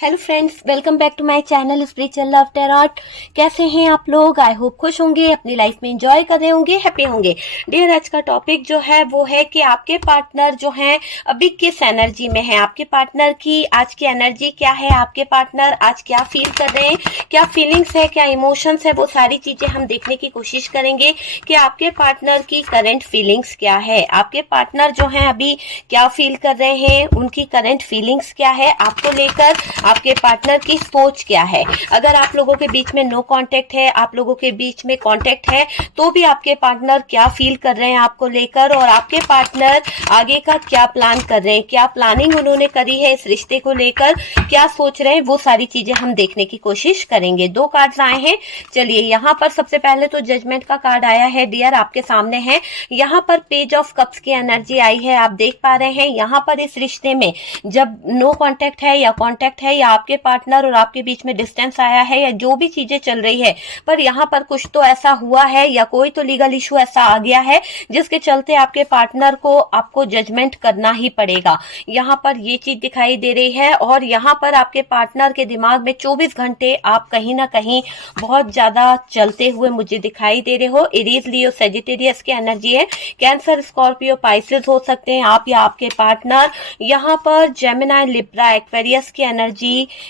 Hello friends, welcome back to my channel Spiritual Love Tarot. कैसे हैं आप लोग? आई होप खुश होंगे, अपनी लाइफ में एंजॉय कर रहे होंगे, हैप्पी होंगे। डियर, आज का टॉपिक जो है वो है कि आपके पार्टनर जो हैं अभी किस एनर्जी में है, आपके पार्टनर की आज की एनर्जी क्या है, आपके पार्टनर आज क्या फील कर रहे हैं, क्या फीलिंग्स है, क्या इमोशंस है, वो सारी चीजें हम देखने की कोशिश करेंगे कि आपके पार्टनर की करंट फीलिंग्स क्या है, आपके पार्टनर जो है अभी क्या फील कर रहे हैं, उनकी करंट फीलिंग्स क्या है, आपको लेकर आपके पार्टनर की सोच क्या है। अगर आप लोगों के बीच में नो कांटेक्ट है, आप लोगों के बीच में कांटेक्ट है, तो भी आपके पार्टनर क्या फील कर रहे हैं आपको लेकर, और आपके पार्टनर आगे का क्या प्लान कर रहे हैं, क्या प्लानिंग उन्होंने करी है इस रिश्ते को लेकर, क्या सोच रहे हैं, वो सारी चीजें हम देखने की कोशिश करेंगे। दो कार्ड्स आए हैं। चलिए, यहाँ पर सबसे पहले तो जजमेंट का कार्ड आया है डियर, आपके सामने है। यहाँ पर पेज ऑफ कप्स की एनर्जी आई है, आप देख पा रहे हैं। यहाँ पर इस रिश्ते में जब नो कांटेक्ट है या कांटेक्ट है, या आपके पार्टनर और आपके बीच में डिस्टेंस आया है, या जो भी चीजें चल रही है, पर यहाँ पर कुछ तो ऐसा हुआ है या कोई तो लीगल इशू ऐसा आ गया है जिसके चलते आपके पार्टनर को आपको जजमेंट करना ही पड़ेगा। यहाँ पर ये चीज दिखाई दे रही है, और यहाँ पर आपके पार्टनर के दिमाग में 24 घंटे आप कहीं ना कहीं बहुत ज्यादा चलते हुए मुझे दिखाई दे रहे हो। एरीज, लियो, सेजिटेरियस की एनर्जी है। कैंसर, स्कॉर्पियो, पाइसेस हो सकते हैं आप या आपके पार्टनर। यहाँ पर जेमिनी, लिब्रा, एक्वेरियस की एनर्जी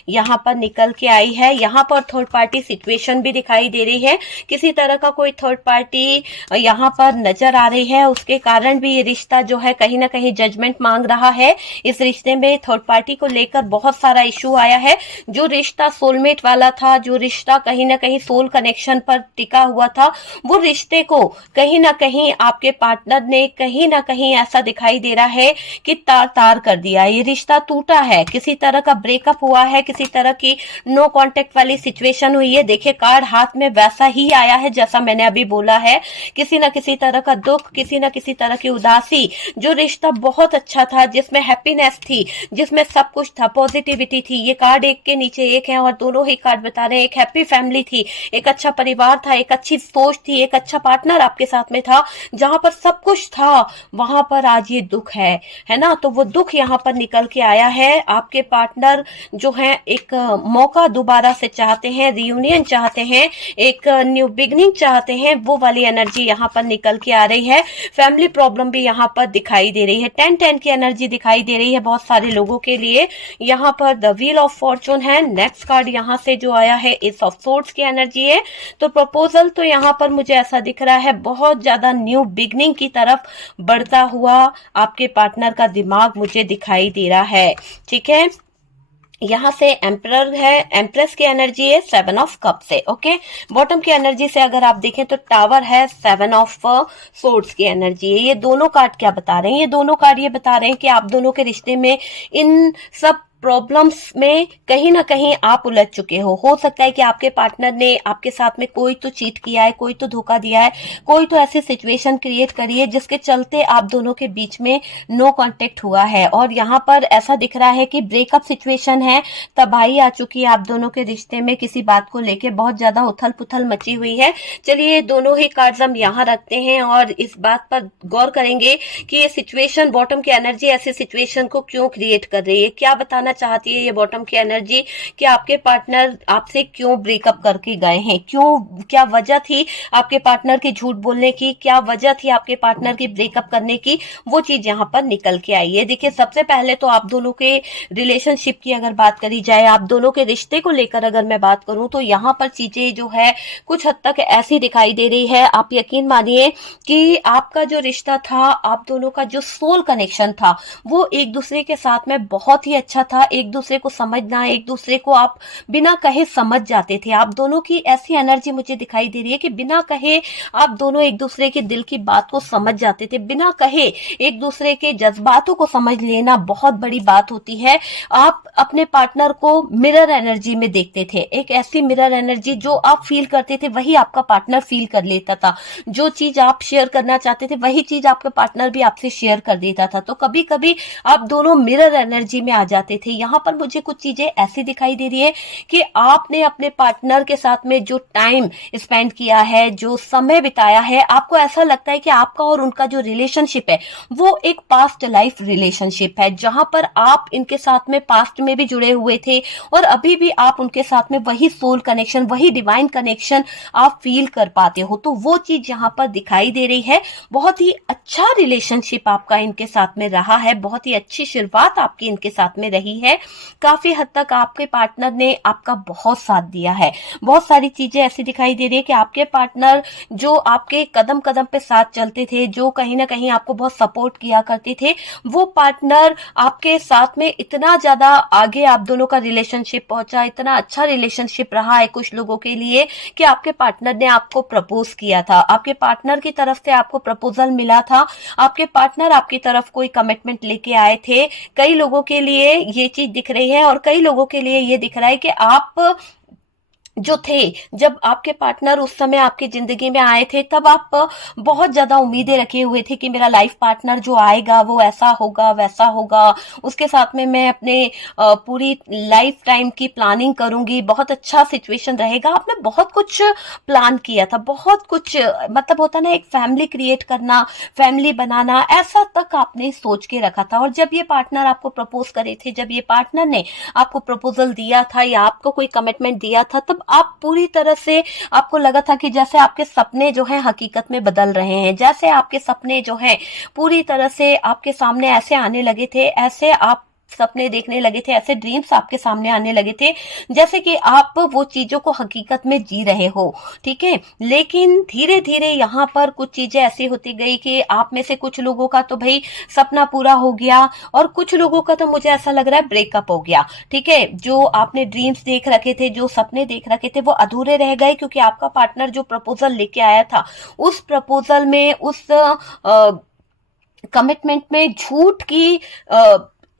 यहाँ पर निकल के आई है। यहाँ पर थर्ड पार्टी सिचुएशन भी दिखाई दे रही है, किसी तरह का कोई थर्ड पार्टी यहाँ पर नजर आ रही है, उसके कारण भी ये रिश्ता जो है कहीं ना कहीं जजमेंट मांग रहा है। इस रिश्ते में थर्ड पार्टी को लेकर बहुत सारा इशू आया है। जो रिश्ता सोलमेट वाला था, जो रिश्ता कहीं ना कहीं सोल कनेक्शन पर टिका हुआ था, वो रिश्ते को कहीं ना कहीं आपके पार्टनर ने कहीं ना कहीं ऐसा दिखाई दे रहा है कि तार तार कर दिया। ये रिश्ता टूटा है, किसी तरह का ब्रेकअप हुआ है, किसी तरह की नो कांटेक्ट वाली सिचुएशन हुई है। देखिए, कार्ड हाथ में वैसा ही आया है जैसा मैंने अभी बोला है। किसी न किसी तरह का दुख, किसी न किसी तरह की उदासी। जो रिश्ता बहुत अच्छा था, जिसमें हैप्पीनेस थी, जिसमें सब कुछ था, पॉजिटिविटी थी। ये कार्ड एक के नीचे एक है, और दोनों ही कार्ड बता रहे हैं एक हैप्पी फैमिली थी, एक अच्छा परिवार था, एक अच्छी सोच थी, एक अच्छा पार्टनर आपके साथ में था। जहां पर सब कुछ था, वहां पर आज ये दुख है ना। तो वो दुख यहाँ पर निकल के आया है। आपके पार्टनर जो है एक मौका दोबारा से चाहते हैं, रियूनियन चाहते हैं, एक न्यू बिगनिंग चाहते हैं, वो वाली एनर्जी यहाँ पर निकल के आ रही है। फैमिली प्रॉब्लम भी यहाँ पर दिखाई दे रही है। 10-10 की एनर्जी दिखाई दे रही है बहुत सारे लोगों के लिए। यहाँ पर द व्हील ऑफ फॉर्चून है। नेक्स्ट कार्ड यहाँ से जो आया है, एस ऑफ सोर्ड्स की एनर्जी है। तो प्रपोजल तो यहाँ पर मुझे ऐसा दिख रहा है, बहुत ज्यादा न्यू बिगनिंग की तरफ बढ़ता हुआ आपके पार्टनर का दिमाग मुझे दिखाई दे रहा है। ठीक है, यहाँ से एम्परर है, एम्प्रेस की एनर्जी है 7 ऑफ कप से। ओके, बॉटम की एनर्जी से अगर आप देखें तो टावर है, 7 ऑफ सोर्ड्स की एनर्जी है। ये दोनों कार्ड क्या बता रहे हैं? ये दोनों कार्ड ये बता रहे हैं कि आप दोनों के रिश्ते में इन सब प्रॉब्लम्स में कहीं ना कहीं आप उलझ चुके हो सकता है कि आपके पार्टनर ने आपके साथ में कोई तो चीट किया है, कोई तो धोखा दिया है, कोई तो ऐसी सिचुएशन क्रिएट करी है जिसके चलते आप दोनों के बीच में नो कांटेक्ट हुआ है। और यहाँ पर ऐसा दिख रहा है कि ब्रेकअप सिचुएशन है, तबाही आ चुकी है आप दोनों के रिश्ते में, किसी बात को लेके बहुत ज्यादा उथल पुथल मची हुई है। चलिए, दोनों ही कार्ड्स हम यहाँ रखते हैं और इस बात पर गौर करेंगे कि ये सिचुएशन, बॉटम की एनर्जी ऐसी सिचुएशन को क्यों क्रिएट कर रही है, क्या बताना चाहती है ये बॉटम की एनर्जी कि आपके पार्टनर आपसे क्यों ब्रेकअप करके गए हैं, क्यों, क्या वजह थी आपके पार्टनर की झूठ बोलने की, क्या वजह थी आपके पार्टनर की ब्रेकअप करने की, वो चीज यहाँ पर निकल के आई है। देखिए, सबसे पहले तो आप दोनों के रिलेशनशिप की अगर बात करी जाए, आप दोनों के रिश्ते को लेकर अगर मैं बात करूं, तो यहाँ पर चीजें जो है कुछ हद तक ऐसी दिखाई दे रही है। आप यकीन मानिए कि आपका जो रिश्ता था, आप दोनों का जो सोल कनेक्शन था, वो एक दूसरे के साथ में बहुत ही अच्छा था। एक दूसरे को समझना, एक दूसरे को आप बिना कहे समझ जाते थे। आप दोनों की ऐसी एनर्जी मुझे दिखाई दे रही है कि बिना कहे आप दोनों एक दूसरे के दिल की बात को समझ जाते थे। बिना कहे एक दूसरे के जज्बातों को समझ लेना बहुत बड़ी बात होती है। आप अपने पार्टनर को मिरर एनर्जी में देखते थे, एक ऐसी मिरर एनर्जी जो आप फील करते थे वही आपका पार्टनर फील कर लेता था। जो चीज आप शेयर करना चाहते थे वही चीज आपका पार्टनर भी आपसे शेयर कर देता था। तो कभी कभी आप दोनों मिरर एनर्जी में आ जाते थे। थे। यहाँ पर मुझे कुछ चीजें ऐसी दिखाई दे रही है कि आपने अपने पार्टनर के साथ में जो टाइम स्पेंड किया है, जो समय बिताया है, आपको ऐसा लगता है कि आपका और उनका जो रिलेशनशिप है वो एक पास्ट लाइफ रिलेशनशिप है, जहां पर आप इनके साथ में पास्ट में भी जुड़े हुए थे और अभी भी आप उनके साथ में वही सोल कनेक्शन, वही डिवाइन कनेक्शन आप फील कर पाते हो। तो वो चीज यहाँ पर दिखाई दे रही है। बहुत ही अच्छा रिलेशनशिप आपका इनके साथ में रहा है, बहुत ही अच्छी शुरुआत आपकी इनके साथ में रही है। काफी हद तक आपके पार्टनर ने आपका बहुत साथ दिया है। बहुत सारी चीजें ऐसी दिखाई दे रही है कि आपके पार्टनर जो आपके कदम कदम पे साथ चलते थे, जो कहीं ना कहीं आपको बहुत सपोर्ट किया करते थे, वो पार्टनर आपके साथ में इतना ज्यादा आगे आप दोनों का रिलेशनशिप पहुंचा, इतना अच्छा रिलेशनशिप रहा है कुछ लोगों के लिए कि आपके पार्टनर ने आपको प्रपोज किया था, आपके पार्टनर की तरफ से आपको प्रपोजल मिला था, आपके पार्टनर आपकी तरफ कोई कमिटमेंट लेके आए थे। कई लोगों के लिए ये चीज दिख रही है और कई लोगों के लिए ये दिख रहा है कि आप जो थे, जब आपके पार्टनर उस समय आपकी जिंदगी में आए थे, तब आप बहुत ज्यादा उम्मीदें रखे हुए थे कि मेरा लाइफ पार्टनर जो आएगा वो ऐसा होगा, वैसा होगा, उसके साथ में मैं अपने पूरी लाइफ टाइम की प्लानिंग करूंगी, बहुत अच्छा सिचुएशन रहेगा। आपने बहुत कुछ प्लान किया था, बहुत कुछ, मतलब होता ना एक फैमिली क्रिएट करना, फैमिली बनाना, ऐसा तक आपने सोच के रखा था। और जब ये पार्टनर आपको प्रपोज करे थे, जब ये पार्टनर ने आपको प्रपोजल दिया था या आपको कोई कमिटमेंट दिया था, तब आप पूरी तरह से, आपको लगा था कि जैसे आपके सपने जो हैं हकीकत में बदल रहे हैं, जैसे आपके सपने जो हैं पूरी तरह से आपके सामने ऐसे आने लगे थे, ऐसे आप सपने देखने लगे थे, ऐसे ड्रीम्स आपके सामने आने लगे थे जैसे कि आप वो चीजों को हकीकत में जी रहे हो। ठीक है, लेकिन धीरे धीरे यहाँ पर कुछ चीजें ऐसी होती गई कि आप में से कुछ लोगों का तो भाई सपना पूरा हो गया और कुछ लोगों का तो मुझे ऐसा लग रहा है ब्रेकअप हो गया। ठीक है, जो आपने ड्रीम्स देख रखे थे, जो सपने देख रखे थे, वो अधूरे रह गए क्योंकि आपका पार्टनर जो प्रपोजल लेके आया था, उस प्रपोजल में, उस कमिटमेंट में झूठ की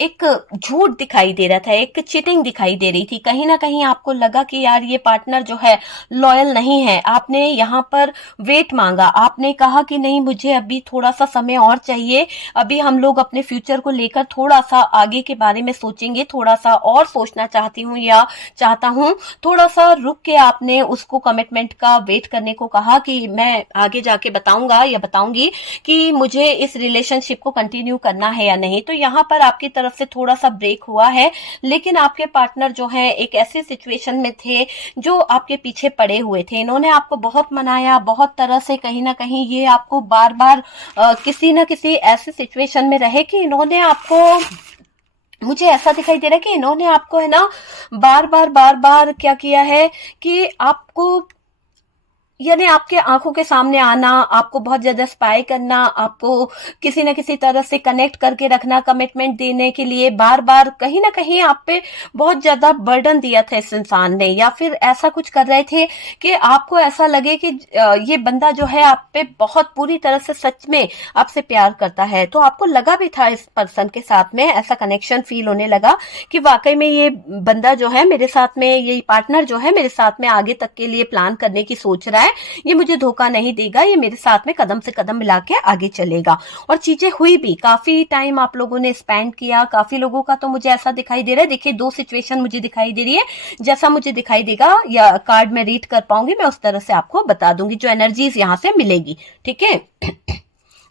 एक झूठ दिखाई दे रहा था, एक चीटिंग दिखाई दे रही थी। कहीं ना कहीं आपको लगा कि यार ये पार्टनर जो है लॉयल नहीं है। आपने यहाँ पर वेट मांगा, आपने कहा कि नहीं मुझे अभी थोड़ा सा समय और चाहिए, अभी हम लोग अपने फ्यूचर को लेकर थोड़ा सा आगे के बारे में सोचेंगे, थोड़ा सा और सोचना चाहती हूँ या चाहता हूँ, थोड़ा सा रुक के आपने उसको कमिटमेंट का वेट करने को कहा कि मैं आगे जाके बताऊंगा या बताऊंगी कि मुझे इस रिलेशनशिप को कंटिन्यू करना है या नहीं। तो यहाँ पर आपकी तरफ से थोड़ा सा ब्रेक हुआ है, लेकिन आपके पार्टनर जो है एक ऐसे सिचुएशन में थे जो आपके पीछे पड़े हुए थे। इन्होंने आपको बहुत मनाया, बहुत तरह से, कहीं ना कहीं ये आपको बार बार किसी ना किसी ऐसे सिचुएशन में रहे कि इन्होंने आपको, मुझे ऐसा दिखाई दे रहा है कि इन्होंने आपको है ना बार बार क्या किया है कि आपको, यानी आपके आंखों के सामने आना, आपको बहुत ज्यादा स्पाई करना, आपको किसी न किसी तरह से कनेक्ट करके रखना, कमिटमेंट देने के लिए बार बार कहीं ना कहीं आप पे बहुत ज्यादा बर्डन दिया था इस इंसान ने, या फिर ऐसा कुछ कर रहे थे कि आपको ऐसा लगे कि ये बंदा जो है आप पे बहुत पूरी तरह से सच में आपसे प्यार करता है। तो आपको लगा भी था इस पर्सन के साथ में, ऐसा कनेक्शन फील होने लगा कि वाकई में ये बंदा जो है मेरे साथ में, ये पार्टनर जो है मेरे साथ में आगे तक के लिए प्लान करने की सोच रहा है, ये मुझे धोखा नहीं देगा, ये मेरे साथ में कदम से कदम मिला के आगे चलेगा। और चीजें हुई भी, काफी टाइम आप लोगों ने स्पेंड किया। काफी लोगों का तो मुझे ऐसा दिखाई दे रहा है, देखिए दो सिचुएशन मुझे दिखाई दे रही है, जैसा मुझे दिखाई देगा या कार्ड में रीड कर पाऊंगी मैं उस तरह से आपको बता दूंगी जो एनर्जीज यहाँ से मिलेगी। ठीक है,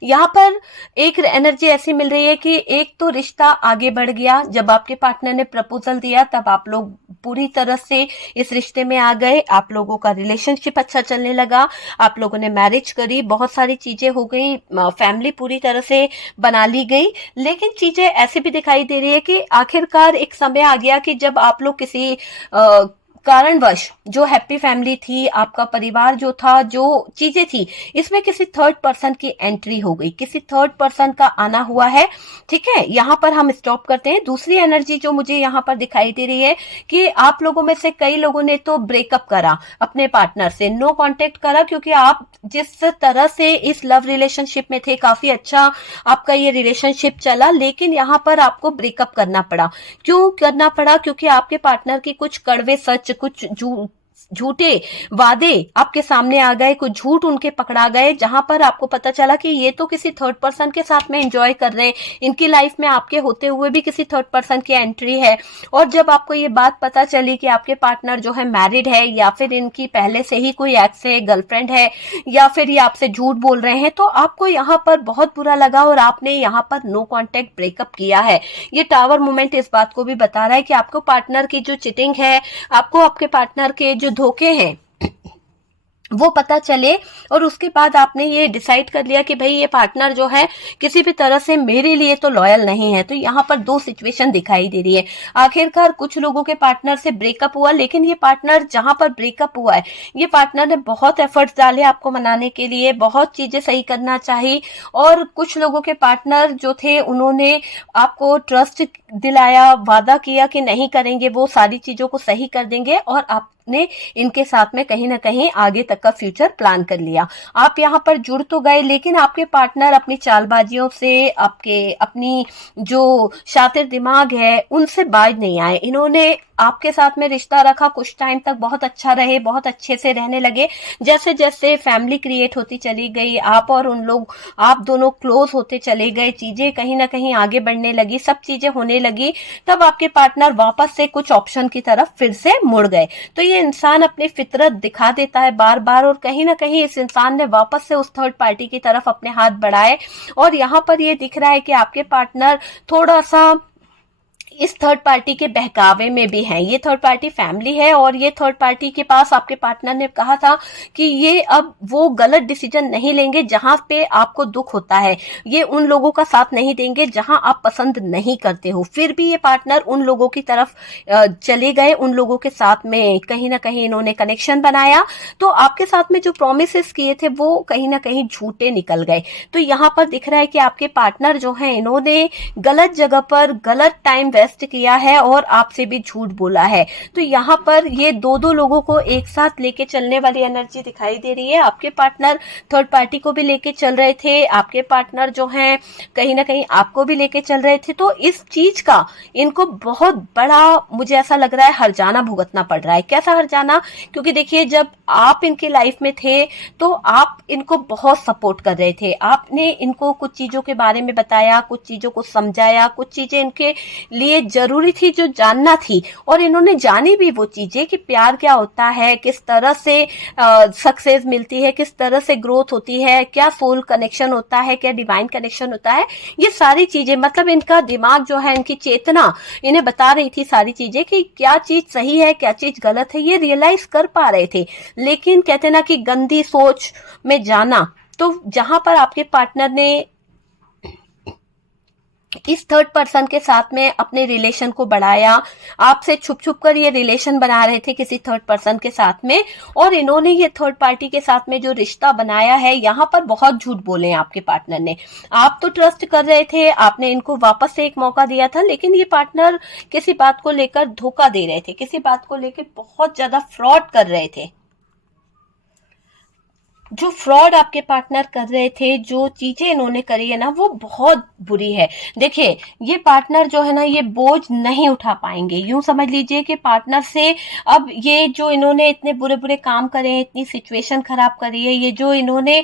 यहाँ पर एक एनर्जी ऐसी मिल रही है कि एक तो रिश्ता आगे बढ़ गया, जब आपके पार्टनर ने प्रपोजल दिया तब आप लोग पूरी तरह से इस रिश्ते में आ गए, आप लोगों का रिलेशनशिप अच्छा चलने लगा, आप लोगों ने मैरिज करी, बहुत सारी चीजें हो गई, फैमिली पूरी तरह से बना ली गई। लेकिन चीजें ऐसी भी दिखाई दे रही है कि आखिरकार एक समय आ गया कि जब आप लोग किसी कारणवश, जो हैप्पी फैमिली थी, आपका परिवार जो था, जो चीजें थी, इसमें किसी थर्ड पर्सन की एंट्री हो गई, किसी थर्ड पर्सन का आना हुआ है। ठीक है, यहाँ पर हम स्टॉप करते हैं। दूसरी एनर्जी जो मुझे यहाँ पर दिखाई दे रही है कि आप लोगों में से कई लोगों ने तो ब्रेकअप करा, अपने पार्टनर से नो कांटेक्ट करा, क्योंकि आप जिस तरह से इस लव रिलेशनशिप में थे, काफी अच्छा आपका ये रिलेशनशिप चला, लेकिन यहाँ पर आपको ब्रेकअप करना पड़ा। क्यों करना पड़ा? क्योंकि आपके पार्टनर की कुछ कड़वे सच, कुछ झूठे वादे आपके सामने आ गए, कुछ झूठ उनके पकड़ा गए, जहां पर आपको पता चला कि ये तो किसी थर्ड पर्सन के साथ में एंजॉय कर रहे हैं, इनकी लाइफ में आपके होते हुए भी किसी थर्ड पर्सन की एंट्री है। और जब आपको ये बात पता चली कि आपके पार्टनर जो है मैरिड है, या फिर इनकी पहले से ही कोई एक्स है, गर्लफ्रेंड है, या फिर ये आपसे झूठ बोल रहे हैं, तो आपको यहाँ पर बहुत बुरा लगा और आपने यहाँ पर नो कॉन्टेक्ट ब्रेकअप किया है। ये टावर मोमेंट इस बात को भी बता रहा है कि आपको पार्टनर की जो चिटिंग है, आपको आपके पार्टनर के जो धोखे हैं वो पता चले, और उसके बाद आपने ये डिसाइड कर लिया कि भाई ये पार्टनर जो है किसी भी तरह से मेरे लिए तो लॉयल नहीं है। तो यहाँ पर दो सिचुएशन दिखाई दे रही है। आखिरकार कुछ लोगों के पार्टनर से ब्रेकअप हुआ, लेकिन ये पार्टनर जहां पर ब्रेकअप हुआ है, ये पार्टनर ने बहुत एफर्ट्स डाले आपको मनाने के लिए, बहुत चीजें सही करना चाहिए। और कुछ लोगों के पार्टनर जो थे उन्होंने आपको ट्रस्ट दिलाया, वादा किया कि नहीं करेंगे, वो सारी चीजों को सही कर देंगे, और आपने इनके साथ में कहीं ना कहीं आगे तक का फ्यूचर प्लान कर लिया। आप यहाँ पर जुड़ तो गए, लेकिन आपके पार्टनर अपनी चालबाजियों से, आपके अपनी जो शातिर दिमाग है उनसे बाज नहीं आए। इन्होंने आपके साथ में रिश्ता रखा, कुछ टाइम तक बहुत अच्छा रहे, बहुत अच्छे से रहने लगे। जैसे जैसे फैमिली क्रिएट होती चली गई, आप और उन लोग, आप दोनों क्लोज होते चले गए, चीजें कहीं ना कहीं आगे बढ़ने लगी, सब चीजें होने लगी, तब आपके पार्टनर वापस से कुछ ऑप्शन की तरफ फिर से मुड़ गए। तो ये इंसान अपनी फितरत दिखा देता है बार बार, और कहीं ना कहीं इस इंसान ने वापस से उस थर्ड पार्टी की तरफ अपने हाथ बढ़ाए। और यहाँ पर ये दिख रहा है कि आपके पार्टनर थोड़ा सा इस थर्ड पार्टी के बहकावे में भी है। ये थर्ड पार्टी फैमिली है, और ये थर्ड पार्टी के पास आपके पार्टनर ने कहा था कि ये अब वो गलत डिसीजन नहीं लेंगे जहां पे आपको दुख होता है, ये उन लोगों का साथ नहीं देंगे जहां आप पसंद नहीं करते हो। फिर भी ये पार्टनर उन लोगों की तरफ चले गए, उन लोगों के साथ में कहीं ना कहीं इन्होंने कनेक्शन बनाया। तो आपके साथ में जो प्रोमिसेस किए थे वो कहीं ना कहीं झूठे निकल गए। तो यहाँ पर दिख रहा है कि आपके पार्टनर जो है इन्होंने गलत जगह पर गलत टाइम वेस्ट किया है और आपसे भी झूठ बोला है। तो यहाँ पर ये दो दो लोगों को एक साथ लेके चलने वाली एनर्जी दिखाई दे रही है। आपके पार्टनर थर्ड पार्टी को भी लेके चल रहे थे, आपके पार्टनर जो हैं कहीं ना कहीं आपको भी लेके चल रहे थे। तो इस चीज का इनको बहुत बड़ा, मुझे ऐसा लग रहा है, हर्जाना भुगतना पड़ रहा है। कैसा हर्जाना? क्योंकि देखिए, जब आप इनके लाइफ में थे तो आप इनको बहुत सपोर्ट कर रहे थे, आपने इनको कुछ चीजों के बारे में बताया, कुछ चीजों को समझाया, कुछ चीजें इनके लिए जरूरी थी जो जानना थी, और इन्होंने जानी भी वो चीजें कि प्यार क्या होता है, किस तरह से सक्सेस मिलती है, किस तरह से ग्रोथ होती है, क्या सोल कनेक्शन होता है, क्या डिवाइन कनेक्शन होता है। ये सारी चीजें, मतलब इनका दिमाग जो है, इनकी चेतना इन्हें बता रही थी सारी चीजें कि क्या चीज सही है, क्या चीज गलत है, ये रियलाइज कर पा रहे थे। लेकिन कहते ना कि गंदी सोच में जाना। तो जहां पर आपके पार्टनर ने इस थर्ड पर्सन के साथ में अपने रिलेशन को बढ़ाया, आपसे छुप छुप कर ये रिलेशन बना रहे थे किसी थर्ड पर्सन के साथ में, और इन्होंने ये थर्ड पार्टी के साथ में जो रिश्ता बनाया है, यहाँ पर बहुत झूठ बोले हैं आपके पार्टनर ने। आप तो ट्रस्ट कर रहे थे, आपने इनको वापस से एक मौका दिया था, लेकिन ये पार्टनर किसी बात को लेकर धोखा दे रहे थे, किसी बात को लेकर बहुत ज्यादा फ्रॉड कर रहे थे। जो फ्रॉड आपके पार्टनर कर रहे थे, जो चीजें इन्होंने करी है ना, वो बहुत बुरी है। देखिए, ये पार्टनर जो है ना, ये बोझ नहीं उठा पाएंगे। यूं समझ लीजिए कि पार्टनर से अब ये जो इन्होंने इतने बुरे बुरे काम करे हैं, इतनी सिचुएशन खराब करी है, ये जो इन्होंने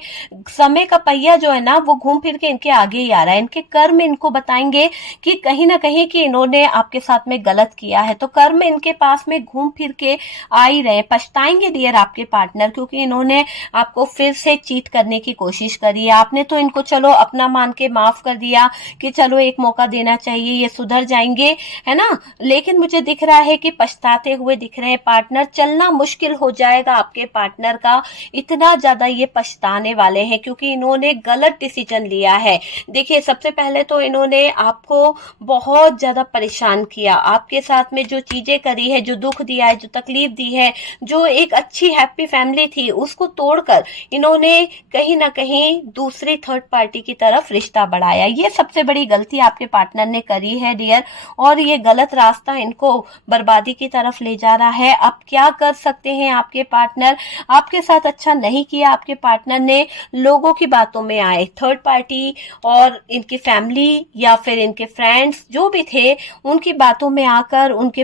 समय का पहिया जो है ना, वो घूम फिर के इनके आगे ही आ रहा है। इनके कर्म इनको बताएंगे कि कहीं ना कहीं कि इन्होंने आपके साथ में गलत किया है। तो कर्म इनके पास में घूम फिर के आ ही रहे। पछताएंगे डियर आपके पार्टनर, क्योंकि इन्होंने आपको फिर से चीट करने की कोशिश करी है। आपने तो इनको चलो अपना मान के माफ कर दिया कि चलो एक मौका देना चाहिए, ये सुधर जाएंगे, है ना। लेकिन मुझे दिख रहा है कि पछताते हुए दिख रहे हैं पार्टनर। चलना मुश्किल हो जाएगा आपके पार्टनर का, इतना ज्यादा ये पछताने वाले हैं, क्योंकि इन्होंने गलत डिसीजन लिया है। देखिए, सबसे पहले तो इन्होंने आपको बहुत ज्यादा परेशान किया, आपके साथ में जो चीजें करी है, जो दुख दिया है, जो तकलीफ दी है, जो एक अच्छी हैप्पी फैमिली थी, उसको तोड़कर इन्होंने कहीं ना कहीं दूसरी थर्ड पार्टी की तरफ रिश्ता बढ़ाया। ये सबसे बड़ी गलती आपके पार्टनर ने करी है डियर, और ये गलत रास्ता इनको बर्बादी की तरफ ले जा रहा है। अब क्या कर सकते हैं आपके पार्टनर? आपके साथ अच्छा नहीं किया आपके पार्टनर ने, लोगों की बातों में आए, थर्ड पार्टी और इनकी फैमिली या फिर इनके फ्रेंड्स जो भी थे, उनकी बातों में आकर उनके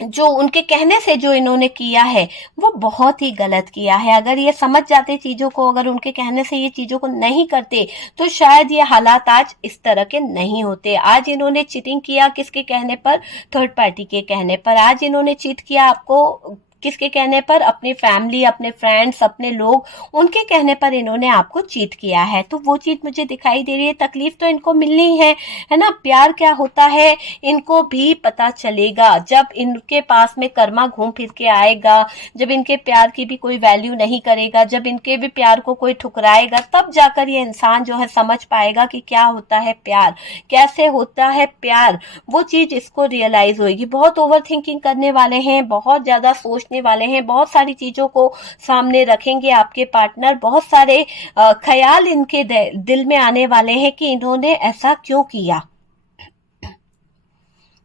जो उनके कहने से जो इन्होंने किया है वो बहुत ही गलत किया है। अगर ये समझ जाते चीजों को, अगर उनके कहने से ये चीजों को नहीं करते, तो शायद ये हालात आज इस तरह के नहीं होते। आज इन्होंने चीटिंग किया किसके कहने पर? थर्ड पार्टी के कहने पर। आज इन्होंने चीट किया आपको किसके कहने पर? अपनी फैमिली, अपने फ्रेंड्स, अपने लोग, उनके कहने पर इन्होंने आपको चीट किया है। तो वो चीज मुझे दिखाई दे रही है। तकलीफ तो इनको मिलनी है ना। प्यार क्या होता है इनको भी पता चलेगा जब इनके पास में कर्मा घूम फिर के आएगा, जब इनके प्यार की भी कोई वैल्यू नहीं करेगा, जब इनके भी प्यार को कोई ठुकराएगा, तब जाकर ये इंसान जो है समझ पाएगा कि क्या होता है प्यार, कैसे होता है प्यार। वो चीज इसको रियलाइज होगी। बहुत ओवर थिंकिंग करने वाले हैं, बहुत ज्यादा सोचने वाले हैं, बहुत सारी चीजों को सामने रखेंगे आपके पार्टनर। बहुत सारे ख्याल इनके दिल में आने वाले हैं कि इन्होंने ऐसा क्यों किया।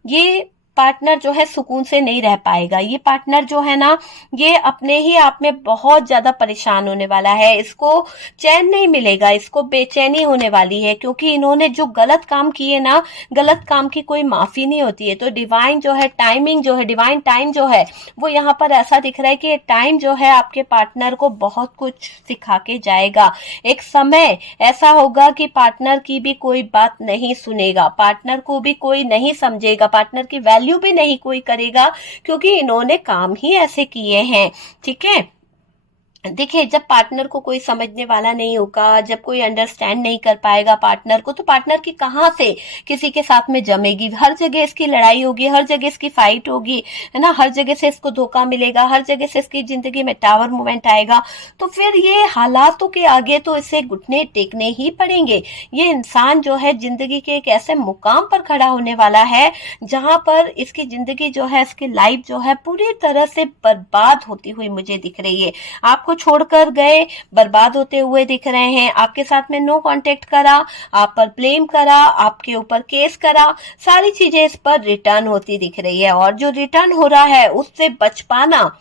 ये पार्टनर जो है सुकून से नहीं रह पाएगा। ये पार्टनर जो है ना, ये अपने ही आप में बहुत ज्यादा परेशान होने वाला है। इसको चैन नहीं मिलेगा, इसको बेचैनी होने वाली है, क्योंकि इन्होंने जो गलत काम किए ना, गलत काम की कोई माफी नहीं होती है। तो डिवाइन जो है टाइमिंग जो है, डिवाइन टाइम जो है, वो यहाँ पर ऐसा दिख रहा है कि टाइम जो है आपके पार्टनर को बहुत कुछ सिखा के जाएगा। एक समय ऐसा होगा कि पार्टनर की भी कोई बात नहीं सुनेगा, पार्टनर को भी कोई नहीं समझेगा, पार्टनर की वैल्यू भी नहीं कोई करेगा, क्योंकि इन्होंने काम ही ऐसे किए हैं। ठीक है। देखिए, जब पार्टनर को कोई समझने वाला नहीं होगा, जब कोई अंडरस्टैंड नहीं कर पाएगा पार्टनर को, तो पार्टनर की कहाँ से किसी के साथ में जमेगी। हर जगह इसकी लड़ाई होगी, हर जगह इसकी फाइट होगी, है ना। हर जगह से इसको धोखा मिलेगा, हर जगह से इसकी जिंदगी में टावर मोमेंट आएगा। तो फिर ये हालातों के आगे तो इसे घुटने टेकने ही पड़ेंगे। ये इंसान जो है जिंदगी के एक ऐसे मुकाम पर खड़ा होने वाला है जहां पर इसकी जिंदगी जो है, इसकी लाइफ जो है पूरी तरह से बर्बाद होती हुई मुझे दिख रही है। आपको छोड़कर गए, बर्बाद होते हुए दिख रहे हैं, आपके साथ में नो कांटेक्ट करा, आप पर ब्लेम करा, आपके ऊपर केस करा, सारी चीजें इस पर रिटर्न होती दिख रही है। और जो रिटर्न हो रहा है उससे बच पाना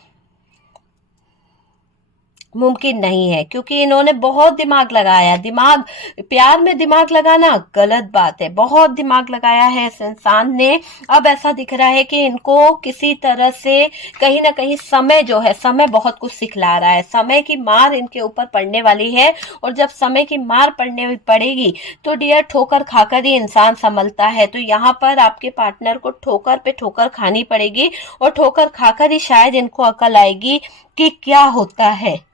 मुमकिन नहीं है, क्योंकि इन्होंने बहुत दिमाग लगाया। दिमाग, प्यार में दिमाग लगाना गलत बात है। बहुत दिमाग लगाया है इस इंसान ने। अब ऐसा दिख रहा है कि इनको किसी तरह से कहीं ना कहीं समय जो है, समय बहुत कुछ सिखला रहा है। समय की मार इनके ऊपर पड़ने वाली है, और जब समय की मार पड़ने पड़ेगी तो डियर ठोकर खाकर ही इंसान संभलता है। तो यहाँ पर आपके पार्टनर को ठोकर पे ठोकर खानी पड़ेगी, और ठोकर खाकर ही शायद इनको अकल आएगी कि क्या होता है।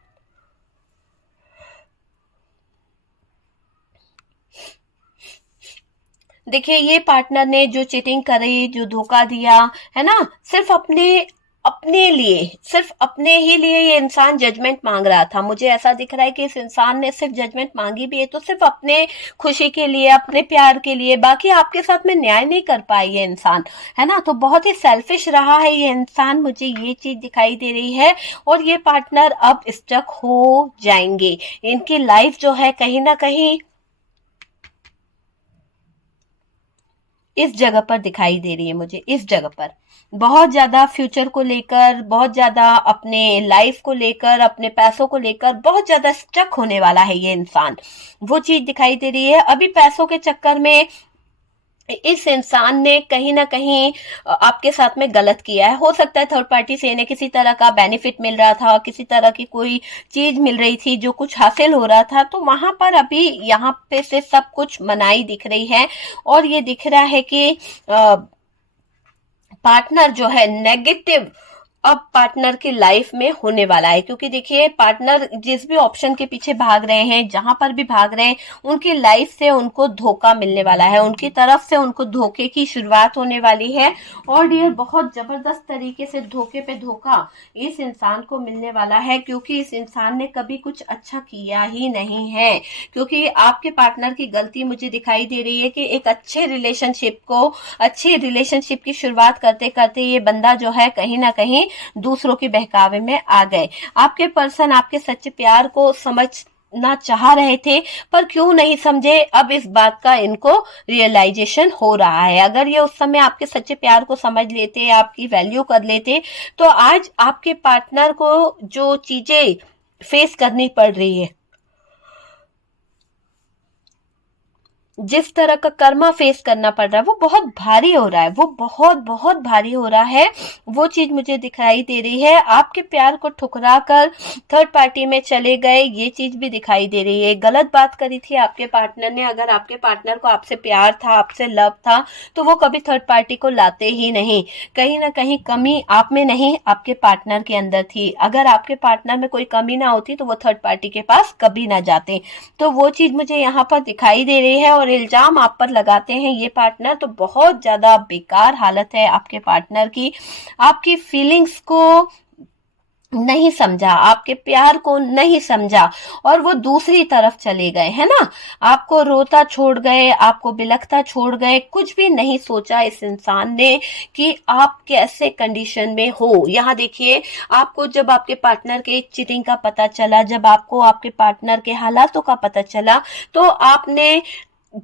देखिए, ये पार्टनर ने जो चीटिंग करी, जो धोखा दिया, है ना, सिर्फ अपने अपने लिए, सिर्फ अपने ही लिए ये इंसान जजमेंट मांग रहा था। मुझे ऐसा दिख रहा है कि इस इंसान ने सिर्फ जजमेंट मांगी भी है तो सिर्फ अपने खुशी के लिए, अपने प्यार के लिए। बाकी आपके साथ में न्याय नहीं कर पाई ये इंसान, है ना। तो बहुत ही सेल्फिश रहा है ये इंसान, मुझे ये चीज दिखाई दे रही है। और ये पार्टनर अब स्टक हो जाएंगे। इनकी लाइफ जो है कहीं ना कहीं इस जगह पर दिखाई दे रही है मुझे, इस जगह पर बहुत ज्यादा फ्यूचर को लेकर, बहुत ज्यादा अपने लाइफ को लेकर, अपने पैसों को लेकर बहुत ज्यादा स्टक होने वाला है ये इंसान। वो चीज दिखाई दे रही है। अभी पैसों के चक्कर में इस इंसान ने कहीं ना कहीं आपके साथ में गलत किया है। हो सकता है थर्ड पार्टी से इन्हें किसी तरह का बेनिफिट मिल रहा था, किसी तरह की कोई चीज मिल रही थी, जो कुछ हासिल हो रहा था, तो वहां पर अभी यहाँ पे से सब कुछ मनाई दिख रही है। और ये दिख रहा है कि पार्टनर जो है नेगेटिव अब पार्टनर की लाइफ में होने वाला है। क्योंकि देखिए, पार्टनर जिस भी ऑप्शन के पीछे भाग रहे हैं, जहां पर भी भाग रहे हैं, उनकी लाइफ से उनको धोखा मिलने वाला है, उनकी तरफ से उनको धोखे की शुरुआत होने वाली है। और डियर बहुत जबरदस्त तरीके से धोखे पे धोखा इस इंसान को मिलने वाला है, क्योंकि इस इंसान ने कभी कुछ अच्छा किया ही नहीं है। क्योंकि आपके पार्टनर की गलती मुझे दिखाई दे रही है कि एक अच्छी रिलेशनशिप की शुरुआत करते करते ये बंदा जो है कहीं ना कहीं दूसरों के बहकावे में आ गए। आपके पर्सन आपके सच्चे प्यार को समझना चाह रहे थे, पर क्यों नहीं समझे, अब इस बात का इनको रियलाइजेशन हो रहा है। अगर ये उस समय आपके सच्चे प्यार को समझ लेते, आपकी वैल्यू कर लेते, तो आज आपके पार्टनर को जो चीजें फेस करनी पड़ रही है, जिस तरह का कर्मा फेस करना पड़ रहा है वो बहुत भारी हो रहा है, वो बहुत बहुत भारी हो रहा है। वो चीज मुझे दिखाई दे रही है। आपके प्यार को ठुकरा कर थर्ड पार्टी में चले गए, ये चीज भी दिखाई दे रही है। गलत बात करी थी आपके पार्टनर ने। अगर आपके पार्टनर को आपसे प्यार था, आपसे लव था, तो वो कभी थर्ड पार्टी को लाते ही नहीं। कहीं ना कहीं कमी आप में नहीं, आपके पार्टनर के अंदर थी। अगर आपके पार्टनर में कोई कमी ना होती तो वो थर्ड पार्टी के पास कभी ना जाते। तो वो चीज मुझे यहाँ पर दिखाई दे रही है। और इल्जाम आप पर लगाते हैं ये पार्टनर, तो बहुत ज्यादा बेकार हालत है आपके पार्टनर की। आपकी फीलिंग्स को नहीं समझा, आपके प्यार को नहीं समझा, और वो दूसरी तरफ चले गए, है ना। आपको रोता छोड़ गए, आपको बिलखता छोड़ गए, कुछ भी नहीं सोचा इस इंसान ने कि आप कैसे कंडीशन में हो। यहाँ देखिए, आपको जब आपके पार्टनर के चीटिंग का पता चला, जब आपको आपके पार्टनर के हालातों का पता चला, तो आपने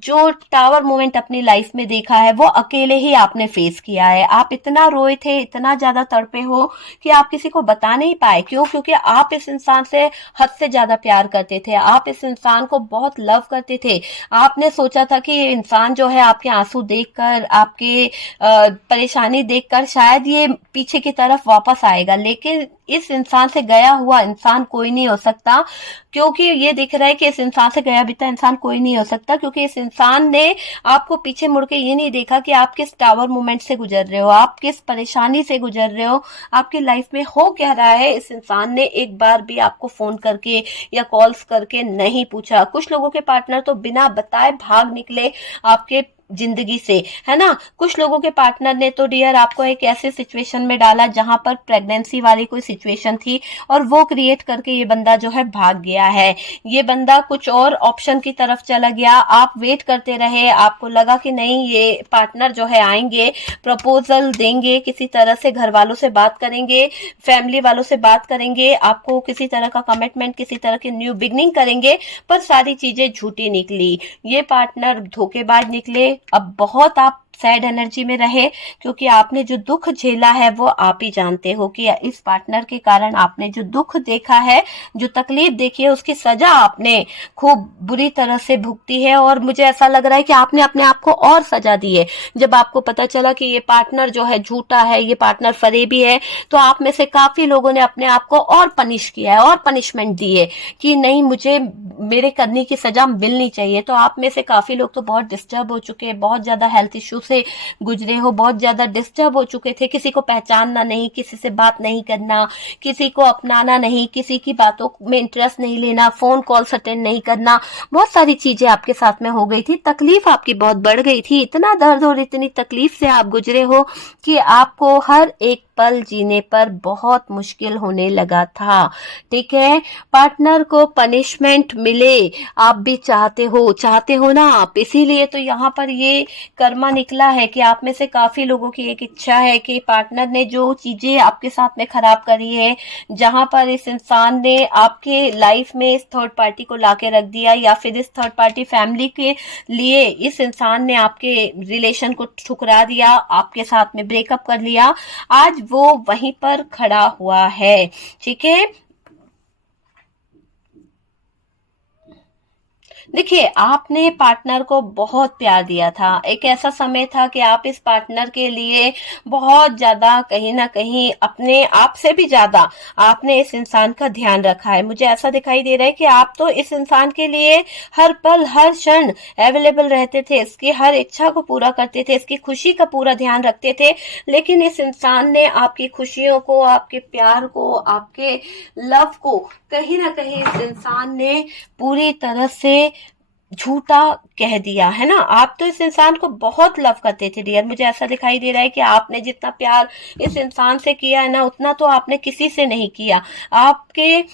जो टावर मोमेंट अपनी लाइफ में देखा है वो अकेले ही आपने फेस किया है। आप इतना रोए थे, इतना ज्यादा तड़पे हो कि आप किसी को बता नहीं पाए। क्यों? क्योंकि आप इस इंसान से हद से ज्यादा प्यार करते थे, आप इस इंसान को बहुत लव करते थे। आपने सोचा था कि ये इंसान जो है आपके आंसू देखकर, आपके परेशानी देखकर शायद ये पीछे की तरफ वापस आएगा, लेकिन इस इंसान से गया हुआ इंसान कोई नहीं हो सकता। क्योंकि ये दिख रहा है कि इस इंसान से गया बीता इंसान कोई नहीं हो सकता, क्योंकि इस इंसान ने आपको पीछे मुड़ के ये नहीं देखा कि आप किस टावर मोमेंट से गुजर रहे हो, आप किस परेशानी से गुजर रहे हो, आपकी लाइफ में हो क्या रहा है। इस इंसान ने एक बार भी आपको फोन करके या कॉल्स करके नहीं पूछा। कुछ लोगों के पार्टनर तो बिना बताए भाग निकले आपके जिंदगी से, है ना। कुछ लोगों के पार्टनर ने तो डियर आपको एक ऐसे सिचुएशन में डाला जहां पर प्रेगनेंसी वाली कोई सिचुएशन थी, और वो क्रिएट करके ये बंदा जो है भाग गया है। ये बंदा कुछ और ऑप्शन की तरफ चला गया। आप वेट करते रहे, आपको लगा कि नहीं ये पार्टनर जो है आएंगे, प्रपोजल देंगे, किसी तरह से घर वालों से बात करेंगे, फैमिली वालों से बात करेंगे, आपको किसी तरह का कमिटमेंट, किसी तरह की न्यू बिगनिंग करेंगे, पर सारी चीजें झूठी निकली। ये पार्टनर धोखेबाज निकले। अब बहुत आप सैड एनर्जी में रहे, क्योंकि आपने जो दुख झेला है वो आप ही जानते हो कि इस पार्टनर के कारण आपने जो दुख देखा है, जो तकलीफ देखी है, उसकी सजा आपने खूब बुरी तरह से भुगती है। और मुझे ऐसा लग रहा है कि आपने अपने आप को और सजा दी है। जब आपको पता चला कि ये पार्टनर जो है झूठा है, ये पार्टनर फरेबी है, तो आप में से काफी लोगों ने अपने आप को और पनिश किया है, और पनिशमेंट दी है कि नहीं, मुझे मेरे करने की सजा मिलनी चाहिए। तो आप में से काफी लोग तो बहुत डिस्टर्ब हो चुके हैं, बहुत ज्यादा हेल्थ इश्यू से गुजरे हो, बहुत ज्यादा डिस्टर्ब हो चुके थे। किसी को पहचानना नहीं, किसी से बात नहीं करना, किसी को अपनाना नहीं, किसी की बातों में इंटरेस्ट नहीं लेना, फोन कॉल्स अटेंड नहीं करना, बहुत सारी चीजें आपके साथ में हो गई थी। तकलीफ आपकी बहुत बढ़ गई थी, इतना दर्द और इतनी तकलीफ से आप गुजरे हो कि आपको हर एक पल जीने पर बहुत मुश्किल होने लगा था। ठीक है, पार्टनर को पनिशमेंट मिले, आप भी चाहते हो ना आप। इसीलिए तो यहाँ पर ये कर्मा निकला है कि आप में से काफी लोगों की एक इच्छा है कि पार्टनर ने जो चीजें आपके साथ में खराब करी है, जहां पर इस इंसान ने आपके लाइफ में इस थर्ड पार्टी को लाके रख दिया, या फिर इस थर्ड पार्टी फैमिली के लिए इस इंसान ने आपके रिलेशन को ठुकरा दिया, आपके साथ में ब्रेकअप कर लिया, आज वो वहीं पर खड़ा हुआ है। ठीक है, देखिए, आपने पार्टनर को बहुत प्यार दिया था। एक ऐसा समय था कि आप इस पार्टनर के लिए बहुत ज्यादा, कहीं ना कहीं अपने आप से भी ज्यादा आपने इस इंसान का ध्यान रखा है। मुझे ऐसा दिखाई दे रहा है कि आप तो इस इंसान के लिए हर पल हर क्षण अवेलेबल रहते थे, इसकी हर इच्छा को पूरा करते थे, इसकी खुशी का पूरा ध्यान रखते थे। लेकिन इस इंसान ने आपकी खुशियों को, आपके प्यार को, आपके लव को कहीं ना कहीं इस इंसान ने पूरी तरह से झूठा कह दिया, है ना। आप तो इस इंसान को बहुत लव करते थे डियर। मुझे ऐसा दिखाई दे रहा है कि आपने जितना प्यार इस इंसान से किया है ना, उतना तो आपने किसी से नहीं किया। आपके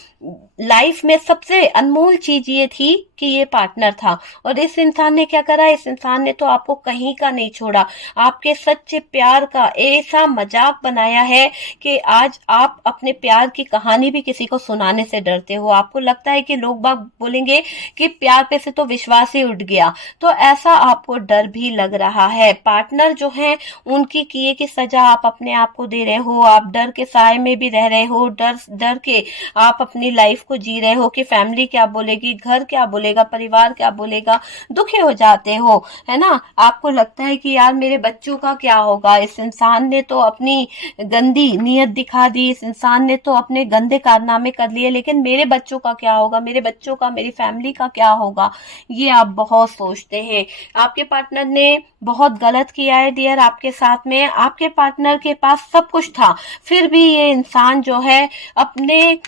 लाइफ में सबसे अनमोल चीज ये थी कि ये पार्टनर था, और इस इंसान ने क्या करा, इस इंसान ने तो आपको कहीं का नहीं छोड़ा। आपके सच्चे प्यार का ऐसा मजाक बनाया है कि आज आप अपने प्यार की कहानी भी किसी को सुनाने से डरते हो। आपको लगता है कि लोग बाग बोलेंगे कि प्यार पे से तो विश्वास ही उठ गया, तो ऐसा आपको डर भी लग रहा है। पार्टनर जो है उनकी किए की सजा आप अपने आप को दे रहे हो। आप डर के साए में भी रह रहे हो, डर डर के आप अपनी लाइफ को जी रहे हो कि फैमिली क्या बोलेगी, घर क्या बोलेगा, बोलेगा, परिवार क्या बोलेगा, दुखी हो जाते हो, है ना। आपको लगता है कि यार मेरे बच्चों का क्या होगा, इस इंसान ने तो अपनी गंदी नीयत दिखा दी, इस इंसान ने तो अपने गंदे कारनामे कर लिए, लेकिन मेरे बच्चों का क्या होगा, मेरे बच्चों का, मेरी फैमिली का क्या होगा, ये आप बहुत सोचते हैं। आपके पार्टनर ने बहुत गलत किया है डियर आपके साथ में। आपके पार्टनर के पास सब कुछ था, फिर भी ये इंसान जो है अपने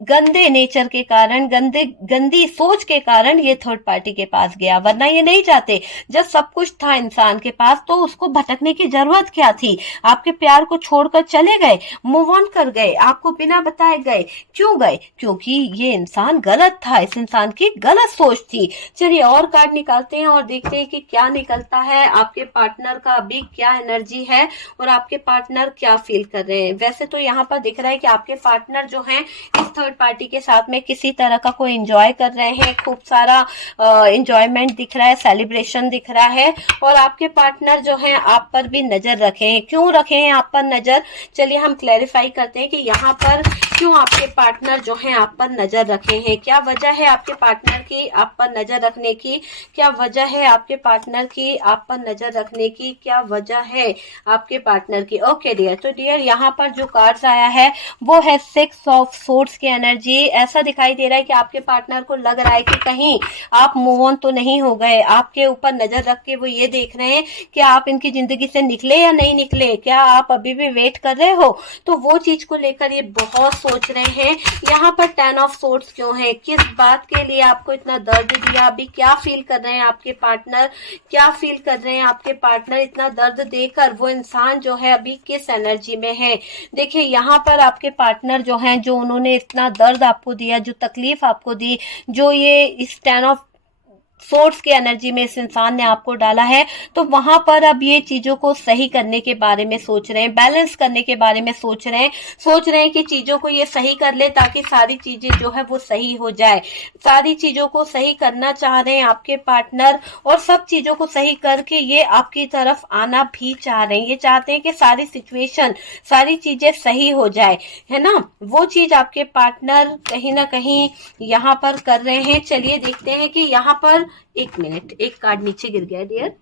गंदे नेचर के कारण, गंदी सोच के कारण ये थर्ड पार्टी के पास गया, वरना ये नहीं चाहते। जब सब कुछ था इंसान के पास तो उसको भटकने की जरूरत क्या थी। आपके प्यार को छोड़कर चले गए, मूव ऑन कर गए, आपको बिना बताए गए। क्यों गए? क्योंकि ये इंसान गलत था, इस इंसान की गलत सोच थी। चलिए और कार्ड निकालते हैं और देखते हैं कि क्या निकलता है। आपके पार्टनर का अभी क्या एनर्जी है और आपके पार्टनर क्या फील कर रहे हैं। वैसे तो यहाँ पर दिख रहा है कि आपके पार्टनर जो है इस थर्ड पार्टी के साथ में किसी तरह का कोई एंजॉय कर रहे हैं, खूब सारा एंजॉयमेंट दिख रहा है, सेलिब्रेशन दिख रहा है। और आपके पार्टनर जो है आप पर भी नजर रखे हैं। क्यों रखे हैं आप पर नजर, चलिए हम क्लैरिफाई करते हैं कि यहाँ पर क्यों आपके पार्टनर जो है आप पर नजर रखे हैं। क्या वजह है आपके पार्टनर की आप पर नजर रखने की, क्या वजह है आपके पार्टनर की आप पर नजर रखने की, क्या वजह है आपके पार्टनर की। ओके डियर, तो डियर यहाँ पर जो कार्ड्स आया है वो है 6 ऑफ सोर्ड्स की एनर्जी। ऐसा दिखाई दे रहा है कि आपके पार्टनर को लग रहा है कि कहीं आप मूव ऑन तो नहीं हो गए। आपके ऊपर नजर रख के वो ये देख रहे हैं कि आप इनकी जिंदगी से निकले या नहीं निकले, क्या आप अभी भी वेट कर रहे हो। तो वो चीज को लेकर ये बहुत सोच रहे हैं। यहाँ पर 10 ऑफ सोर्ड्स क्यों है, किस बात के लिए आपको इतना दर्द दिया, अभी क्या फील कर रहे हैं आपके पार्टनर, क्या फील कर रहे हैं आपके पार्टनर इतना दर्द देकर। वो इंसान जो है अभी किस एनर्जी में है। देखिए यहाँ पर आपके पार्टनर जो हैं, जो उन्होंने इतना दर्द आपको दिया, जो तकलीफ आपको दी, जो ये इस 10 ऑफ सोर्स की एनर्जी में इस इंसान ने आपको डाला है, तो वहां पर अब ये चीजों को सही करने के बारे में सोच रहे हैं, बैलेंस करने के बारे में सोच रहे हैं कि चीजों को ये सही कर ले ताकि सारी चीजें जो है वो सही हो जाए। सारी चीजों को सही करना चाह रहे हैं आपके पार्टनर और सब चीजों को सही करके ये आपकी तरफ आना भी चाह रहे हैं। ये चाहते हैं कि सारी सिचुएशन, सारी चीजें सही हो जाए, है ना। वो चीज आपके पार्टनर कहीं ना कहीं यहाँ पर कर रहे हैं। चलिए देखते हैं कि यहाँ पर, एक मिनट, एक कार्ड नीचे गिर गया डियर।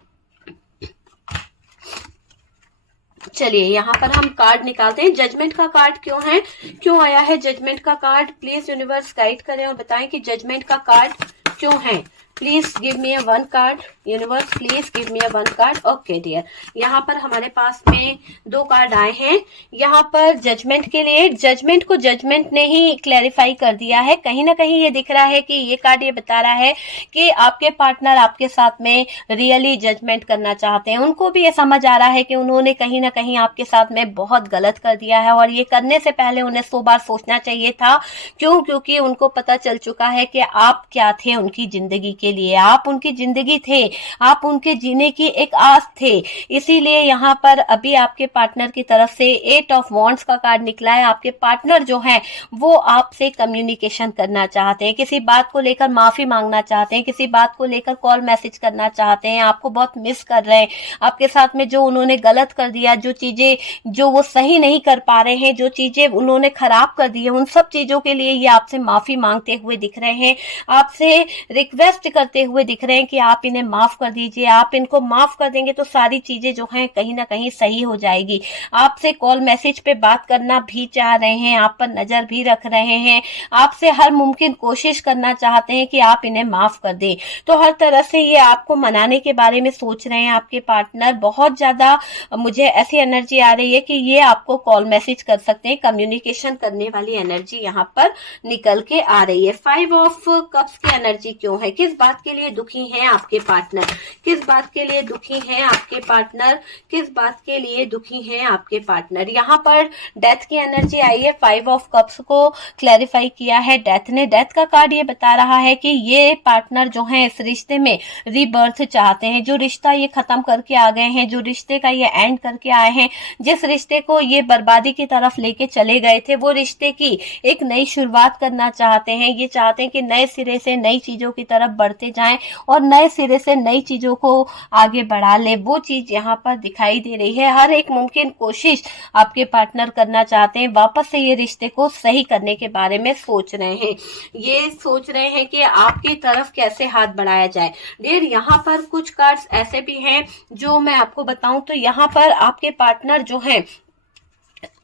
चलिए यहाँ पर हम कार्ड निकालते हैं। जजमेंट का कार्ड क्यों है, क्यों आया है जजमेंट का कार्ड, प्लीज यूनिवर्स गाइड करें और बताएं कि जजमेंट का कार्ड क्यों है। Please give me a 1 card universe, please give me a 1 card. Okay dear, यहाँ पर हमारे पास में 2 कार्ड आए हैं। यहाँ पर जजमेंट के लिए, जजमेंट को जजमेंट ने ही क्लैरिफाई कर दिया है। कहीं ना कहीं ये दिख रहा है कि ये कार्ड ये बता रहा है कि आपके पार्टनर आपके साथ में रियली जजमेंट करना चाहते हैं। उनको भी ये समझ आ रहा है कि उन्होंने कहीं ना कहीं आपके साथ में बहुत गलत कर दिया है और ये करने से पहले उन्हें 100 बार सोचना चाहिए था। क्यों? क्योंकि उनको पता चल चुका है कि आप क्या थे उनकी जिंदगी के लिए। आप उनकी जिंदगी थे, आप उनके जीने की एक आस थे। इसीलिए यहाँ पर अभी आपके पार्टनर की तरफ से 8 ऑफ वॉन्ड्स का कार्ड निकला है। आपके पार्टनर जो है वो आपसे कम्युनिकेशन करना चाहते हैं, किसी बात को लेकर माफी मांगना चाहते हैं, किसी बात को लेकर कॉल मैसेज करना चाहते हैं, आपको बहुत मिस कर रहे हैं। आपके साथ में जो उन्होंने गलत कर दिया, जो चीजें जो वो सही नहीं कर पा रहे हैं, जो चीजें उन्होंने खराब कर दी है, उन सब चीजों के लिए ये आपसे माफी मांगते हुए दिख रहे हैं, आपसे रिक्वेस्ट करते हुए दिख रहे हैं कि आप इन्हें माफ कर दीजिए। आप इनको माफ कर देंगे तो सारी चीजें जो हैं कहीं ना कहीं सही हो जाएगी। आपसे कॉल मैसेज पे बात करना भी चाह रहे हैं, आप पर नजर भी रख रहे हैं, आपसे हर मुमकिन कोशिश करना चाहते हैं कि आप इन्हें माफ कर दें। तो हर तरह से ये आपको मनाने के बारे में सोच रहे हैं आपके पार्टनर। बहुत ज्यादा मुझे ऐसी एनर्जी आ रही है कि ये आपको कॉल मैसेज कर सकते हैं, कम्युनिकेशन करने वाली एनर्जी यहाँ पर निकल के आ रही है। 5 ऑफ कप्स की एनर्जी क्यों है, किस बात के लिए दुखी हैं आपके पार्टनर, किस बात के लिए दुखी हैं आपके पार्टनर, किस बात के लिए दुखी हैं आपके पार्टनर। यहाँ पर डेथ की एनर्जी आई है। 5 ऑफ कप्स को क्लैरिफाई किया है डेथ ने। डेथ का कार्ड ये बता रहा है कि ये पार्टनर जो है इस रिश्ते में रीबर्थ चाहते हैं। जो रिश्ता ये खत्म करके आ गए हैं, जो रिश्ते का ये एंड करके आए हैं, जिस रिश्ते को ये बर्बादी की तरफ लेके चले गए थे, वो रिश्ते की एक नई शुरुआत करना चाहते हैं। ये चाहते हैं कि नए सिरे से नई चीजों की तरफ बढ़ते जाएं और नए सिरे से नई चीजों को आगे बढ़ा ले, वो चीज यहाँ पर दिखाई दे रही है। हर एक मुमकिन कोशिश आपके पार्टनर करना चाहते हैं, वापस से ये रिश्ते को सही करने के बारे में सोच रहे हैं, ये सोच रहे हैं कि आपकी तरफ कैसे हाथ बढ़ाया जाए। डियर, यहाँ पर कुछ कार्ड्स ऐसे भी हैं जो मैं आपको बताऊं तो यहाँ पर आपके पार्टनर जो हैं,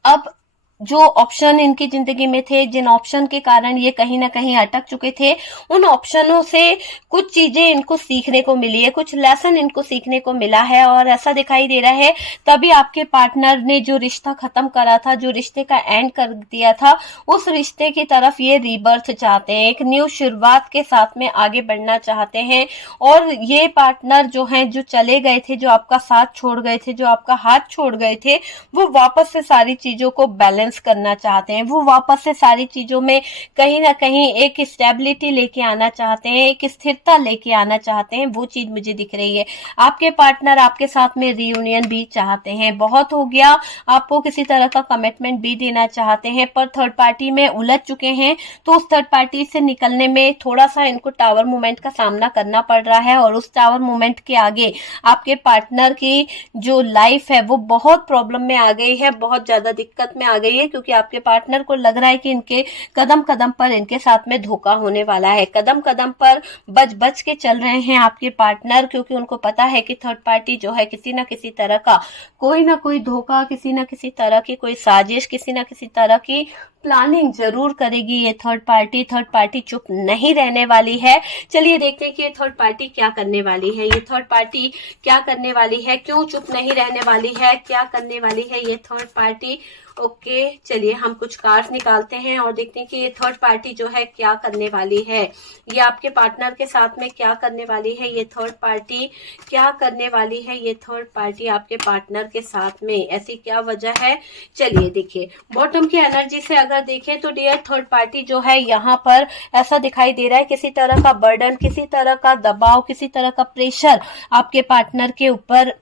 अब जो ऑप्शन इनकी जिंदगी में थे, जिन ऑप्शन के कारण ये कहीं ना कहीं अटक चुके थे, उन ऑप्शनों से कुछ चीजें इनको सीखने को मिली है, कुछ लेसन इनको सीखने को मिला है। और ऐसा दिखाई दे रहा है तभी आपके पार्टनर ने जो रिश्ता खत्म करा था, जो रिश्ते का एंड कर दिया था, उस रिश्ते की तरफ ये रीबर्थ चाहते हैं, एक न्यू शुरुआत के साथ में आगे बढ़ना चाहते हैं। और ये पार्टनर जो हैं, जो चले गए थे, जो आपका साथ छोड़ गए थे, जो आपका हाथ छोड़ गए थे, वो वापस से सारी चीजों को बैलेंस करना चाहते हैं, वो वापस से सारी चीजों में कहीं ना कहीं एक स्टेबिलिटी लेके आना चाहते हैं, एक स्थिरता लेके आना चाहते हैं। वो चीज मुझे दिख रही है। आपके पार्टनर आपके साथ में रियूनियन भी चाहते हैं, बहुत हो गया, आपको किसी तरह का कमिटमेंट भी देना चाहते हैं, पर थर्ड पार्टी में उलझ चुके हैं, तो उस थर्ड पार्टी से निकलने में थोड़ा सा इनको टावर मूवमेंट का सामना करना पड़ रहा है। और उस टावर मूवमेंट के आगे आपके पार्टनर की जो लाइफ है वो बहुत प्रॉब्लम में आ गई है, बहुत ज्यादा दिक्कत में आ गई है, क्योंकि आपके पार्टनर को लग रहा है कि इनके कदम कदम पर इनके साथ में धोखा होने वाला है। कदम कदम पर बच बच के चल रहे हैं आपके पार्टनर, क्योंकि उनको पता है कि थर्ड पार्टी जो है किसी ना किसी तरह का कोई ना कोई धोखा, किसी ना किसी तरह की कोई साजिश, किसी ना किसी तरह की प्लानिंग जरूर करेगी ये थर्ड पार्टी चुप नहीं रहने वाली है। चलिए देखते हैं कि ये थर्ड पार्टी क्या करने वाली है, ये थर्ड पार्टी क्या करने वाली है, क्यों चुप नहीं रहने वाली है, क्या करने वाली है ये थर्ड पार्टी। ओके, चलिए हम कुछ कार्ड्स निकालते हैं और देखते हैं कि ये थर्ड पार्टी जो है क्या करने वाली है, ये आपके पार्टनर के साथ में क्या करने वाली है, ये थर्ड पार्टी क्या करने वाली है, ये थर्ड पार्टी आपके पार्टनर के साथ में ऐसी क्या वजह है। चलिए देखिए, बॉटम की एनर्जी से अगर देखें तो डियर थर्ड पार्टी जो है यहाँ पर ऐसा दिखाई दे रहा है, किसी तरह का बर्डन, किसी तरह का दबाव, किसी तरह का प्रेशर आपके पार्टनर के ऊपर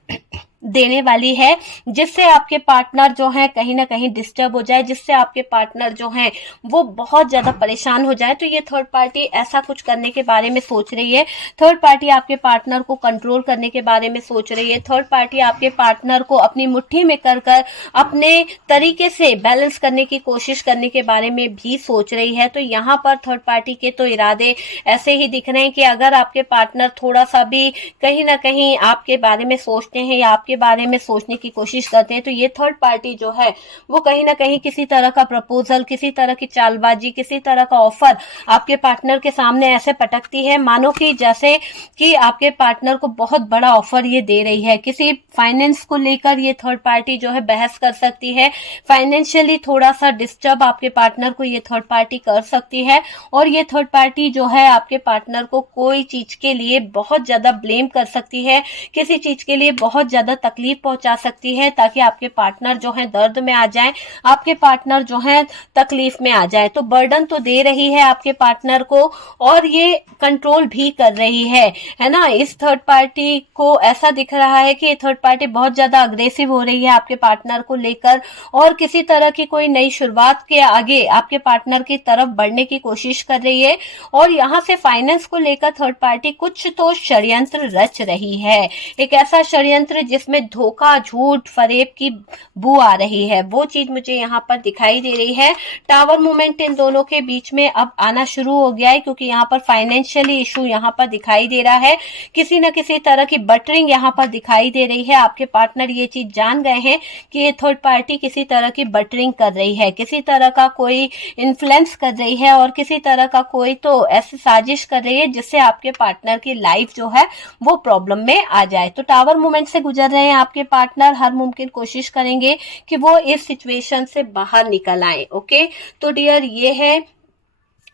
देने वाली है, जिससे आपके पार्टनर जो है कहीं ना कहीं डिस्टर्ब हो जाए, जिससे आपके पार्टनर जो है वो बहुत ज्यादा परेशान हो जाए। तो ये थर्ड पार्टी ऐसा कुछ करने के बारे में सोच रही है, थर्ड पार्टी आपके पार्टनर को कंट्रोल करने के बारे में सोच रही है, थर्ड पार्टी आपके पार्टनर को अपनी मुट्ठी में कर अपने तरीके से बैलेंस करने की कोशिश करने के बारे में भी सोच रही है। तो यहाँ पर थर्ड पार्टी के तो इरादे ऐसे ही दिख रहे हैं कि अगर आपके पार्टनर थोड़ा सा भी कहीं ना कहीं आपके बारे में सोचते हैं या आपके बारे में सोचने की कोशिश करते हैं, तो ये थर्ड पार्टी जो है वो कहीं ना कहीं किसी तरह का प्रपोजल, किसी तरह की चालबाजी, किसी तरह का ऑफर आपके पार्टनर के सामने ऐसे पटकती है मानो कि जैसे कि आपके पार्टनर को बहुत बड़ा ऑफर ये दे रही है। किसी फाइनेंस को लेकर ये थर्ड पार्टी जो है बहस कर सकती है, फाइनेंशियली थोड़ा सा डिस्टर्ब आपके पार्टनर को ये थर्ड पार्टी कर सकती है। और ये थर्ड पार्टी जो है आपके पार्टनर को कोई चीज के लिए बहुत ज्यादा ब्लेम कर सकती है, किसी चीज के लिए बहुत ज्यादा तकलीफ पहुंचा सकती है, ताकि आपके पार्टनर जो है दर्द में आ जाए, आपके पार्टनर जो है तकलीफ में आ जाए। तो बर्डन तो दे रही है आपके पार्टनर को और ये कंट्रोल भी कर रही है ना। इस थर्ड पार्टी को ऐसा दिख रहा है कि थर्ड पार्टी बहुत ज्यादा अग्रेसिव हो रही है आपके पार्टनर को लेकर और किसी तरह की कोई नई शुरुआत के आगे आपके पार्टनर की तरफ बढ़ने की कोशिश कर रही है। और यहाँ से फाइनेंस को लेकर थर्ड पार्टी कुछ तो षड्यंत्र रच रही है, एक ऐसा षड्यंत्र जिसमें धोखा, झूठ, फरेब की बू आ रही है, वो चीज मुझे यहाँ पर दिखाई दे रही है। टावर मूवमेंट इन दोनों के बीच में अब आना शुरू हो गया है, क्योंकि यहाँ पर फाइनेंशियली इशू यहाँ पर दिखाई दे रहा है, किसी न किसी तरह की बटरिंग यहाँ पर दिखाई दे रही है। आपके पार्टनर ये चीज जान गए हैं कि ये थर्ड पार्टी किसी तरह की बटरिंग कर रही है, किसी तरह का कोई इन्फ्लुएंस कर रही है और किसी तरह का कोई तो ऐसी साजिश कर रही है जिससे आपके पार्टनर की लाइफ जो है वो प्रॉब्लम में आ जाए। तो टावर मूवमेंट से गुजर रहे हैं आपके पार्टनर, हर मुमकिन कोशिश करेंगे कि वो इस सिचुएशन से बाहर निकल आए। ओके, तो डियर ये है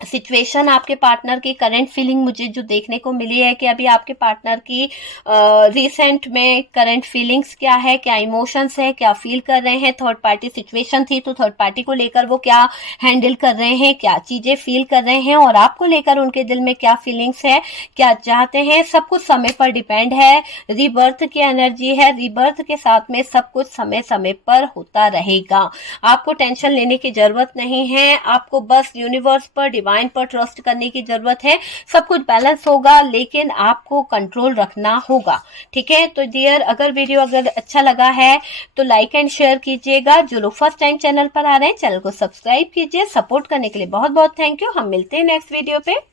सिचुएशन आपके पार्टनर की करंट फीलिंग मुझे जो देखने को मिली है कि अभी आपके पार्टनर की रिसेंट में करंट फीलिंग्स क्या है, क्या इमोशंस है, क्या फील कर रहे हैं। थर्ड पार्टी सिचुएशन थी तो थर्ड पार्टी को लेकर वो क्या हैंडल कर रहे हैं, क्या चीजें फील कर रहे हैं और आपको लेकर उनके दिल में क्या फीलिंग्स है, क्या चाहते हैं, सब कुछ समय पर डिपेंड है। रीबर्थ की एनर्जी है, रीबर्थ के साथ में सब कुछ समय समय पर होता रहेगा। आपको टेंशन लेने की जरूरत नहीं है, आपको बस यूनिवर्स पर डिवाइन पर ट्रस्ट करने की जरूरत है। सब कुछ बैलेंस होगा, लेकिन आपको कंट्रोल रखना होगा। ठीक है, तो डियर अगर वीडियो अगर अच्छा लगा है तो लाइक एंड शेयर कीजिएगा। जो लोग फर्स्ट टाइम चैनल पर आ रहे हैं, चैनल को सब्सक्राइब कीजिए। सपोर्ट करने के लिए बहुत बहुत थैंक यू। हम मिलते हैं नेक्स्ट वीडियो पे।